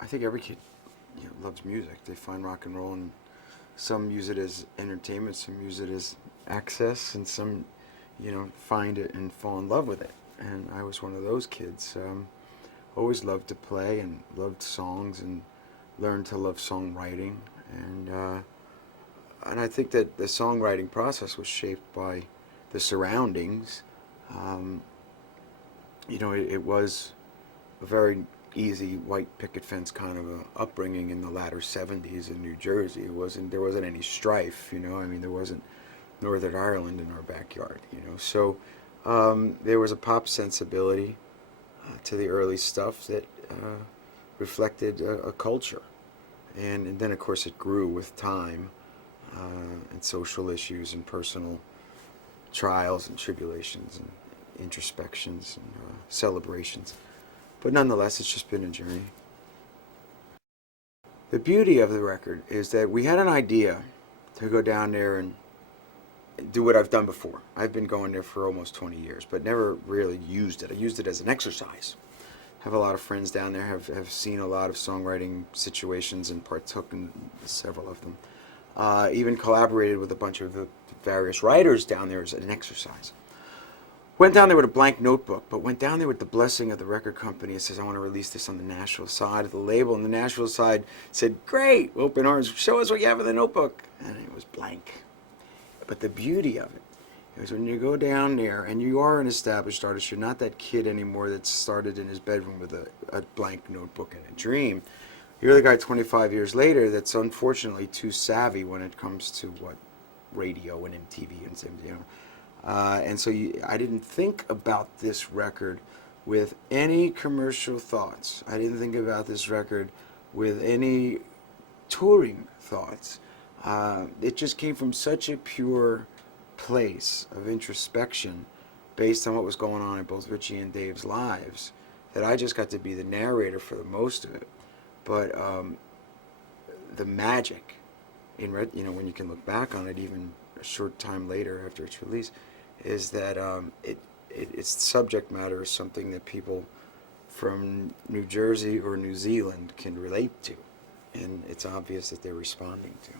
I think every kid, loves music. They find rock and roll, and some use it as entertainment, some use it as access, and some, find it and fall in love with it. And I was one of those kids. Always loved to play and loved songs and learned to love songwriting. And I think that the songwriting process was shaped by the surroundings. It was a very easy white picket fence kind of a upbringing in the latter 70s in New Jersey. There wasn't any strife, there wasn't Northern Ireland in our backyard, So there was a pop sensibility to the early stuff that reflected a culture. And then, of course, it grew with time and social issues and personal trials and tribulations and introspections and celebrations. But nonetheless, it's just been a journey. The beauty of the record is that we had an idea to go down there and do what I've done before. I've been going there for almost 20 years, but never really used it. I used it as an exercise. Have a lot of friends down there, have seen a lot of songwriting situations and partook in several of them. Even collaborated with a bunch of the various writers down there as an exercise. Went down there with a blank notebook, but went down there with the blessing of the record company. It says, I want to release this on the Nashville side of the label. And the Nashville side said, great, open arms, show us what you have in the notebook. And it was blank. But the beauty of it is when you go down there and you are an established artist, you're not that kid anymore that started in his bedroom with a blank notebook and a dream. You're the guy 25 years later that's unfortunately too savvy when it comes to radio and MTV and and so I didn't think about this record with any commercial thoughts. I didn't think about this record with any touring thoughts. It just came from such a pure place of introspection based on what was going on in both Richie and Dave's lives that I just got to be the narrator for the most of it. But the magic in when you can look back on it even a short time later after its release is that its subject matter is something that people from New Jersey or New Zealand can relate to, and it's obvious that they're responding to.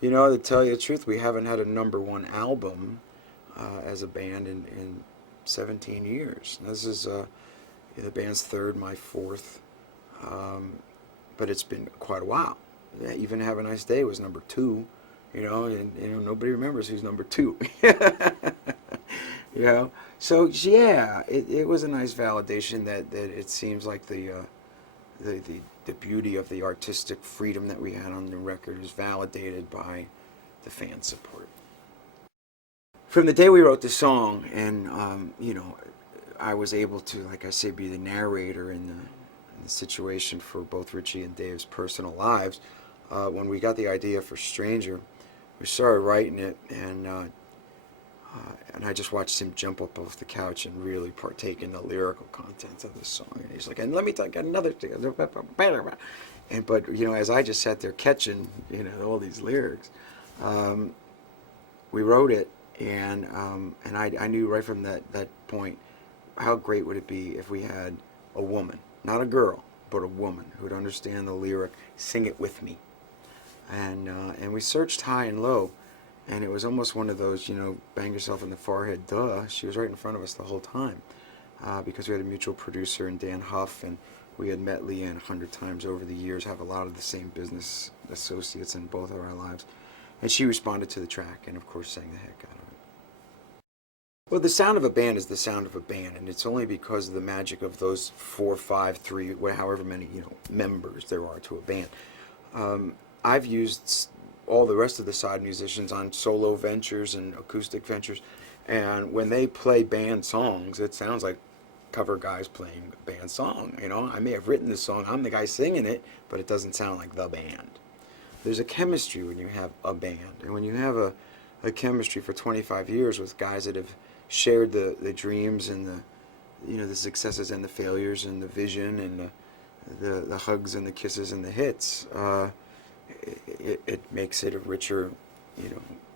To tell you the truth, we haven't had a #1 album as a band in 17 years. This is the band's third, my fourth, but it's been quite a while. Even Have a Nice Day was #2. And nobody remembers who's #2. So yeah, it was a nice validation that it seems like the beauty of the artistic freedom that we had on the record is validated by the fan support. From the day we wrote the song, and I was able to, like I say, be the narrator in the situation for both Richie and Dave's personal lives. When we got the idea for Stranger, we started writing it, and I just watched him jump up off the couch and really partake in the lyrical content of the song. And he's like, and let me tell you another thing. But as I just sat there catching, all these lyrics, we wrote it, and I knew right from that point how great would it be if we had a woman, not a girl, but a woman who would understand the lyric, sing it with me. And we searched high and low, and it was almost one of those, bang yourself in the forehead, duh. She was right in front of us the whole time, because we had a mutual producer in Dan Huff, and we had met Leanne 100 times over the years, have a lot of the same business associates in both of our lives. And she responded to the track and, of course, sang the heck out of it. Well, the sound of a band is the sound of a band, and it's only because of the magic of those 4, 5, 3, however many, members there are to a band. I've used all the rest of the side musicians on solo ventures and acoustic ventures, and when they play band songs, it sounds like cover guys playing a band song. I may have written the song, I'm the guy singing it, but it doesn't sound like the band. There's a chemistry when you have a band, and when you have a chemistry for 25 years with guys that have shared the dreams and the successes and the failures and the vision and the hugs and the kisses and the hits, it makes it a richer,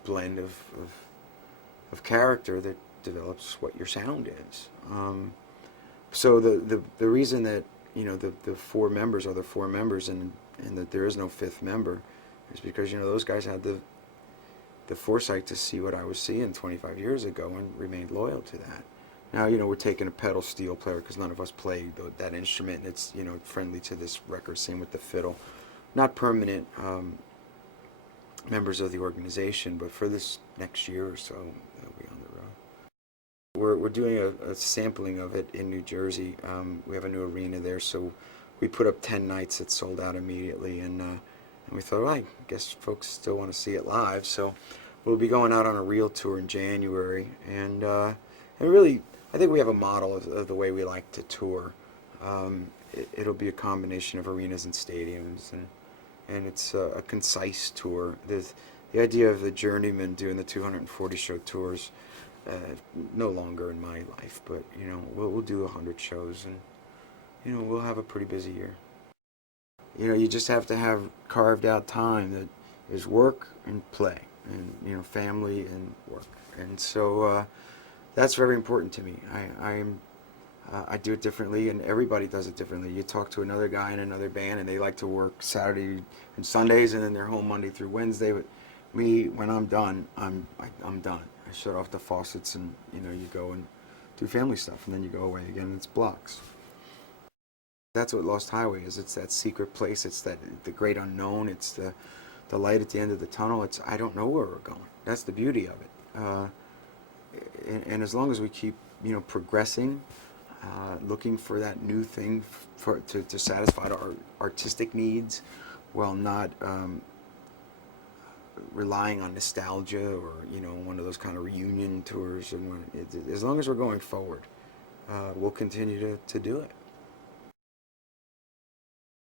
blend of character that develops what your sound is. So the reason that the four members are the four members, and that there is no fifth member, is because those guys had the foresight to see what I was seeing 25 years ago and remained loyal to that. Now, we're taking a pedal steel player because none of us play that instrument, and it's, friendly to this record. Same with the fiddle. Not permanent members of the organization, but for this next year or so, they'll be on the road. We're doing a sampling of it in New Jersey. We have a new arena there, so we put up 10 nights. It sold out immediately, and we thought, well, I guess folks still want to see it live, so we'll be going out on a real tour in January, and really, I think we have a model of the way we like to tour. It'll be a combination of arenas and stadiums, and it's a concise tour. The idea of the journeyman doing the 240 show tours, no longer in my life, but we'll do 100 shows, and we'll have a pretty busy year. You just have to have carved out time that is work and play, and family and work, and so that's very important to me. I do it differently, and everybody does it differently. You talk to another guy in another band, and they like to work Saturday and Sundays, and then they're home Monday through Wednesday. But me, when I'm done, I'm done. I shut off the faucets, and you go and do family stuff, and then you go away again. And it's blocks. That's what Lost Highway is. It's that secret place. It's the great unknown. It's the light at the end of the tunnel. It's I don't know where we're going. That's the beauty of it. And as long as we keep progressing, looking for that new thing to satisfy our artistic needs, while not relying on nostalgia or one of those kind of reunion tours. And as long as we're going forward, we'll continue to do it.